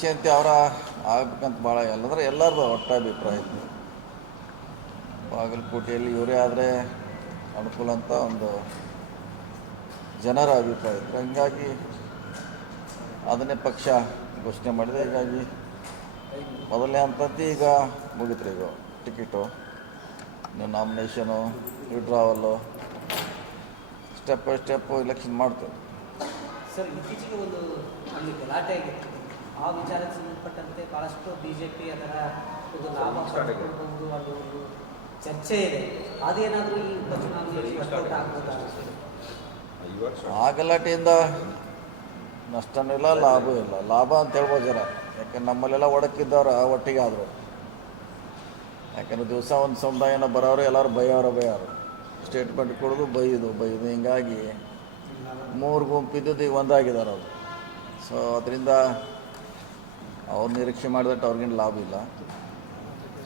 ಜಯಂತಿ ಅವರ ಆಗ್ಬೇಕಂತ ಭಾಳ ಎಲ್ಲರದು ಒಟ್ಟ ಅಭಿಪ್ರಾಯ ಇತ್ತು. ಬಾಗಲಕೋಟೆಯಲ್ಲಿ ಇವರೇ ಆದರೆ ಅನುಕೂಲ ಅಂತ ಒಂದು ಜನರ ಅಭಿಪ್ರಾಯ ಇತ್ತು. ಹೀಗಾಗಿ ಅದನ್ನೇ ಪಕ್ಷ ಘೋಷಣೆ ಮಾಡಿದೆ. ಹೀಗಾಗಿ ಮೊದಲನೇ ಹಂತದ್ದು ಈಗ ಮುಗಿತ್ರಿ. ಈಗ ticket, nomination, withdrawal, step by step election ಮಾಡ್ತೇವೆ. ಸರ್, ಇತ್ತೀಚೆಗೆ ಒಂದು ಅಲ್ಲಿ ಗಲಾಟೆ ಆಗಿತ್ತು. ಆ ವಿಚಾರಕ್ಕೆ ಸಂಬಂಧಪಟ್ಟಂತೆ ಭಾಳಷ್ಟು BJP ಅದರ ಒಂದು ಲಾಭ ಪಡೆದುಕೊಂಡು ಅದು ಒಂದು ಚರ್ಚೆ ಇದೆ. ಅದೇನಾದರೂ ಈ ಉಪಚುನಾವಣೆಯಲ್ಲಿ ವರ್ಕೌಟ್ ಆಗ್ಬೋದಾ? ಆ ಗಲಾಟೆಯಿಂದ ನಷ್ಟನೂ ಇಲ್ಲ, ಲಾಭವೂ ಇಲ್ಲ. ಲಾಭ ಅಂತ ಹೇಳ್ಬೋದು ಜನ, ಯಾಕಂದ್ರೆ ನಮ್ಮಲ್ಲೆಲ್ಲ ಒಡಕಿದ್ದವ್ರು ಒಟ್ಟಿಗೆ ಆದರು. ಯಾಕಂದ್ರೆ ದಿವಸ ಒಂದು ಸಮುದಾಯನ ಬರೋರು ಎಲ್ಲರೂ ಬೈಯೋರು ಸ್ಟೇಟ್ಮೆಂಟ್ ಕೊಡೋದು ಬೈದು ಹಿಂಗಾಗಿ 3 ಗುಂಪಿದ್ದು ಈಗ ಒಂದಾಗಿದ್ದಾರೆ ಅವರು. ಸೊ ಅದರಿಂದ ಅವ್ರು ನಿರೀಕ್ಷೆ ಮಾಡಿದಟ್ಟು ಅವ್ರಿಗೇನು ಲಾಭ ಇಲ್ಲ.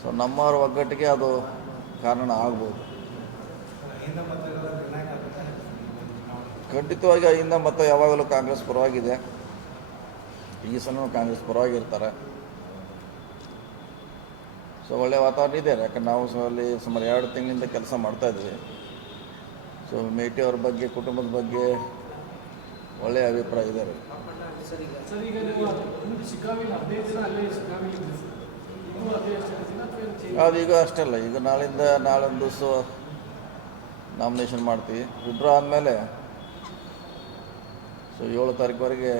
ಸೊ ನಮ್ಮವ್ರ ಒಗ್ಗಟ್ಟಿಗೆ ಅದು ಕಾರಣ ಆಗ್ಬೋದು. ಖಂಡಿತವಾಗಿ ಅಹಿಂದ ಮತ ಯಾವಾಗಲೂ ಕಾಂಗ್ರೆಸ್ ಪರವಾಗಿದೆ. ಈ ಸಲ ಕಾಂಗ್ರೆಸ್ ಪರವಾಗಿರ್ತಾರೆ. ಸೊ ಒಳ್ಳೆಯ ವಾತಾವರಣ ಇದೆ. ಯಾಕಂದ್ರೆ ನಾವು ಅಲ್ಲಿ ಸುಮಾರು 2 ತಿಂಗಳಿಂದ ಕೆಲಸ ಮಾಡ್ತಾಯಿದ್ವಿ. ಸೊ ಮೇಟಿ ಅವ್ರ ಬಗ್ಗೆ, ಕುಟುಂಬದ ಬಗ್ಗೆ ಒಳ್ಳೆಯ ಅಭಿಪ್ರಾಯ ಇದೆ. ಅದೀಗ ಅಷ್ಟಲ್ಲ, ಈಗ ನಾಳೊಂದು ದಿವಸ ನಾಮಿನೇಷನ್ ಮಾಡ್ತೀವಿ. ವಿಡ್ರಾ ಆದಮೇಲೆ ಸೊ 7 ತಾರೀಕುವರೆಗೆ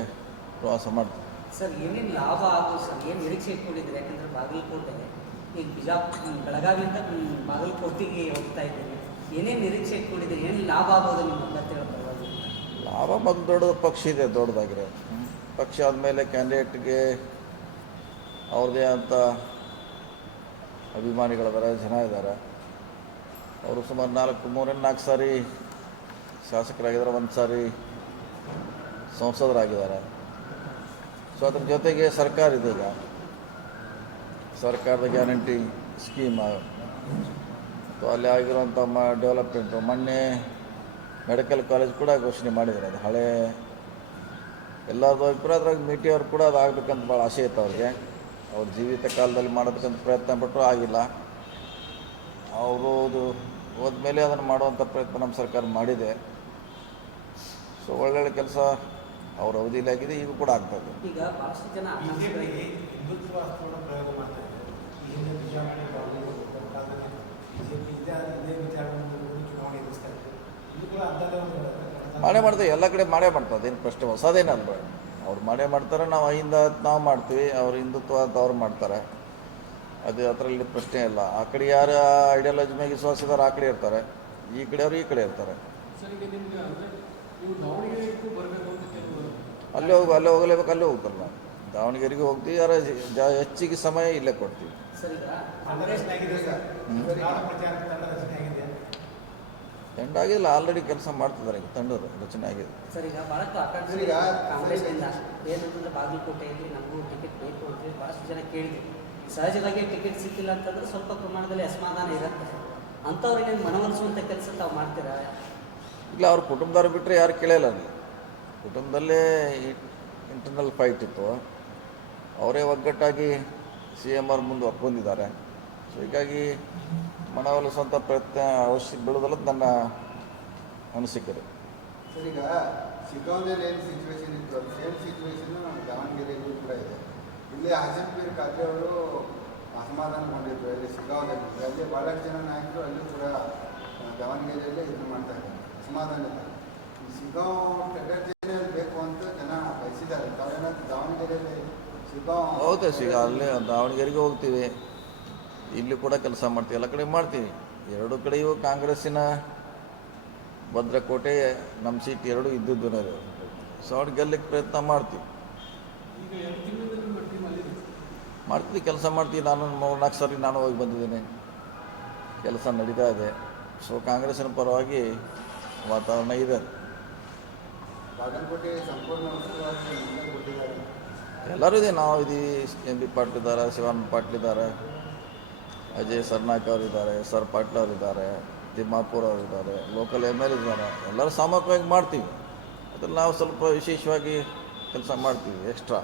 ಪ್ರವಾಸ ಮಾಡ್ತೀವಿ. ಸರ್, ಏನೇನು ಲಾಭ ಆಗೋದು ಸರ್? ಏನು ನಿರೀಕ್ಷೆ ಇಟ್ಕೊಂಡಿದ್ದೀರಿ? ಯಾಕಂದರೆ ಬಾಗಲಕೋಟೆ ಈಗ ಬೆಳಗಾವಿಯಿಂದ ಬಾಗಲಕೋಟೆಗೆ ಹೋಗ್ತಾ ಇದ್ದೀರಿ. ಏನೇನು ನಿರೀಕ್ಷೆ ಇಟ್ಕೊಂಡಿದ್ದೀರಿ? ಏನು ಲಾಭ ಆಗೋದು ನಿಮ್ಮ ಅಭ್ಯರ್ಥಿಗಳ ಪರವಾಗಿ? ಲಾಭ ಬಂದು ದೊಡ್ಡ ಪಕ್ಷ ಇದೆ, ದೊಡ್ಡದಾಗಿರೋ ಪಕ್ಷ ಆದಮೇಲೆ ಕ್ಯಾಂಡಿಡೇಟ್ಗೆ ಅವ್ರದ್ದೇ ಅಂತ ಅಭಿಮಾನಿಗಳಿದ್ದಾರೆ, ಜನ ಇದ್ದಾರೆ. ಅವರು ಸುಮಾರು 3-4 ಸಾರಿ ಶಾಸಕರಾಗಿದ್ದಾರೆ, 1 ಸಾರಿ ಸಂಸದರಾಗಿದ್ದಾರೆ. ಸೊ ಅದ್ರ ಜೊತೆಗೆ ಸರ್ಕಾರ ಇದೆ. ಈಗ ಸರ್ಕಾರದ ಗ್ಯಾರಂಟಿ ಸ್ಕೀಮ್, ಸೊ ಅಲ್ಲಿ ಆಗಿರುವಂಥ ಡೆವಲಪ್ಮೆಂಟು, ಮೊನ್ನೆ ಮೆಡಿಕಲ್ ಕಾಲೇಜ್ ಕೂಡ ಘೋಷಣೆ ಮಾಡಿದ್ದಾರೆ. ಅದು ಹಳೆ ಎಲ್ಲರದ್ದು ಅಭಿಪ್ರಾಯ. ಅದ್ರಾಗ ಮೇಟಿ ಅವ್ರು ಕೂಡ ಅದು ಆಗಬೇಕಂತ ಭಾಳ ಆಸೆ ಇತ್ತು ಅವ್ರಿಗೆ. ಅವ್ರ ಜೀವಿತ ಕಾಲದಲ್ಲಿ ಮಾಡೋದಕ್ಕಂತ ಪ್ರಯತ್ನ ಪಟ್ಟರು, ಆಗಿಲ್ಲ. ಅವರು ಹೋದ್ಮೇಲೆ ಅದನ್ನು ಮಾಡುವಂಥ ಪ್ರಯತ್ನ ನಮ್ಮ ಸರ್ಕಾರ ಮಾಡಿದೆ. ಸೊ ಒಳ್ಳೊಳ್ಳೆ ಕೆಲಸ ಅವ್ರ ಅವಧಿಯಲ್ಲಿ ಆಗಿದೆ, ಈಗ ಕೂಡ ಆಗ್ತದೆ. ಈಗ ಭಾಳಷ್ಟು ಜನ ಮಾಡೇ ಮಾಡ್ತೇವೆ, ಎಲ್ಲ ಕಡೆ ಮಾಡೇ ಮಾಡ್ತಾರೆ. ಅದೇನು ಪ್ರಶ್ನೆ ಹೊಸದೇನಲ್ವ. ಅವ್ರು ಮಾಡೇ ಮಾಡ್ತಾರೆ, ನಾವು ಅಹಿಂದ ನಾವು ಮಾಡ್ತೀವಿ, ಅವ್ರು ಹಿಂದುತ್ವ ಅಂತ ಅವ್ರು ಮಾಡ್ತಾರೆ. ಅದು ಅದರಲ್ಲಿ ಪ್ರಶ್ನೆ ಇಲ್ಲ. ಆ ಕಡೆ ಯಾರು ಐಡಿಯಾಲಜಿ ಮೇಲೆ ವಿಶ್ವಾಸ ಇದ್ದಾರೆ ಆ ಕಡೆ ಇರ್ತಾರೆ, ಈ ಕಡೆಯವರು ಈ ಕಡೆ ಇರ್ತಾರೆ. ಅಲ್ಲೇ ಹೋಗಲೇಬೇಕು, ಅಲ್ಲೇ ಹೋಗ್ತಾರೆ. ನಾವು ದಾವಣಗೆರೆಗೆ ಹೋಗ್ತೀವಿ, ಯಾರು ಹೆಚ್ಚಿಗೆ ಸಮಯ ಇಲ್ಲೇ ಕೊಡ್ತೀವಿ. ತಂಡ ಆಗಿಲ್ಲ, ಆಲ್ರೆಡಿ ಕೆಲಸ ಮಾಡ್ತಿದ್ದಾರೆ. ಈಗ ತಂಡದ ರಚನೆ ಆಗಿದೆ. ಸರ್, ಈಗ ಭಾಳಷ್ಟು ಆಕಾಂಕ್ಷಿ ಕಾಂಗ್ರೆಸ್ನಿಂದ ಏನಂತಂದ್ರೆ ಬಾಗಲಕೋಟೆಯಲ್ಲಿ ನಮಗೂ ಟಿಕೆಟ್ ಬೇಕು ಅಂತೇಳಿ ಭಾಳಷ್ಟು ಜನ ಕೇಳಿದ್ವಿ. ಸಹಜವಾಗಿ ಟಿಕೆಟ್ ಸಿಕ್ಕಿಲ್ಲ ಅಂತಂದ್ರೆ ಸ್ವಲ್ಪ ಪ್ರಮಾಣದಲ್ಲಿ ಅಸಮಾಧಾನ ಇರುತ್ತೆ. ಅಂಥವ್ರಿಗೆ ಮನವೊಲಿಸುವಂಥ ಕೆಲಸ ತಾವು ಮಾಡ್ತೀರಾ? ಇಲ್ಲ, ಅವ್ರ ಕುಟುಂಬದವ್ರು ಬಿಟ್ಟರೆ ಯಾರು ಕೇಳಿಲ್ಲ. ಅಲ್ಲಿ ಕುಟುಂಬದಲ್ಲೇ ಇಂಟರ್ನಲ್ ಫೈಟ್ ಇತ್ತು. ಅವರೇ ಒಗ್ಗಟ್ಟಾಗಿ CM ಅವ್ರ ಮುಂದೆ ಒಪ್ಕೊಂಡಿದ್ದಾರೆ. ಸೊ ಹೀಗಾಗಿ ಮನವೊಲಿಸುವಂಥ ಪ್ರಯತ್ನ ಅವಶ್ಯ ಬೀಳೋದಲ್ಲ ನನ್ನ ಅನಿಸಿಕೆ. ಸರ್, ಈಗ ಶಿಗ್ಗಾಂವದಲ್ಲಿ ಏನು ಸಿಚುವೇಶನ್ ಇತ್ತು, ಅದು ಸೇಮ್ ಸಿಚುವೇಶನ್ ನಮ್ಮ ದಾವಣಗೆರೆಯಲ್ಲೂ ಕೂಡ ಇದೆ. ಇಲ್ಲಿ ಹಸನ್ಪೀರ್ ಖಾದ್ರಿ ಅವರು ಅಸಮಾಧಾನಗೊಂಡಿದ್ರು. ಇಲ್ಲಿ ಶಿಗ್ಗಾಂವದಲ್ಲಿ ಅಲ್ಲಿ ಭಾಳಷ್ಟು ಜನ ನಾಯಕರು ಅಲ್ಲೂ ಕೂಡ ದಾವಣಗೆರೆಯಲ್ಲೇ ಇದನ್ನು ಮಾಡ್ತಾ ಇದ್ದಾರೆ, ಅಸಮಾಧಾನ ಇದೆ. ಈ ಶಿಗ್ಗಾಂವ್ ಫೆಡರೇಷನ್ ಬೇಕು ಅಂತ ಜನ ಬಯಸಿದ್ದಾರೆ. ತಾವೇನಾದ್ರು ದಾವಣಗೆರೆಯಲ್ಲಿ ಶಿಗ್ಗಾಂವ್ ಹೌದು, ಅಲ್ಲೇ ದಾವಣಗೆರೆಗೆ ಹೋಗ್ತೀವಿ, ಇಲ್ಲಿ ಕೂಡ ಕೆಲಸ ಮಾಡ್ತೀವಿ, ಎಲ್ಲ ಕಡೆ ಮಾಡ್ತೀವಿ. 2 ಕಡೆಯೂ ಕಾಂಗ್ರೆಸ್ಸಿನ ಭದ್ರಕೋಟೆ, ನಮ್ಮ ಸೀಟ್ 2 ಇದ್ದದ್ದು. ಸೊ ಅವ್ರು ಗೆಲ್ಲಕ್ಕೆ ಪ್ರಯತ್ನ ಮಾಡ್ತೀವಿ, ಕೆಲಸ ಮಾಡ್ತೀವಿ. ನಾನು 3-4 ಸಾರಿ ನಾನು ಹೋಗಿ ಬಂದಿದ್ದೀನಿ, ಕೆಲಸ ನಡೀತಾ ಇದೆ. ಸೊ ಕಾಂಗ್ರೆಸ್ಸಿನ ಪರವಾಗಿ ವಾತಾವರಣ ಇದೆ. ಬಾಗಲಕೋಟೆ ಸಂಪೂರ್ಣ ಎಲ್ಲರೂ ಇದೆ. ನಾವು ಇದೀವಿ, MB ಪಾಟೀಲ್ ಇದ್ದಾರೆ, ಶಿವಾನಂದ ಪಾಟೀಲ್ ಇದ್ದಾರೆ, ಅಜಯ್ ಸರ್ನಾಯ್ಕ್ ಅವರಿದ್ದಾರೆ, ಸರ್ ಪಾಟೀಲ್ ಅವರಿದ್ದಾರೆ, ತಿಮ್ಮಾಪುರ್ ಅವರಿದ್ದಾರೆ, ಲೋಕಲ್ ML ಇದ್ದಾರೆ. ಎಲ್ಲರೂ ಸಾಮೂಹಿಕವಾಗಿ ಮಾಡ್ತೀವಿ. ಅದ್ರಲ್ಲಿ ನಾವು ಸ್ವಲ್ಪ ವಿಶೇಷವಾಗಿ ಕೆಲಸ ಮಾಡ್ತೀವಿ, ಎಕ್ಸ್ಟ್ರಾ.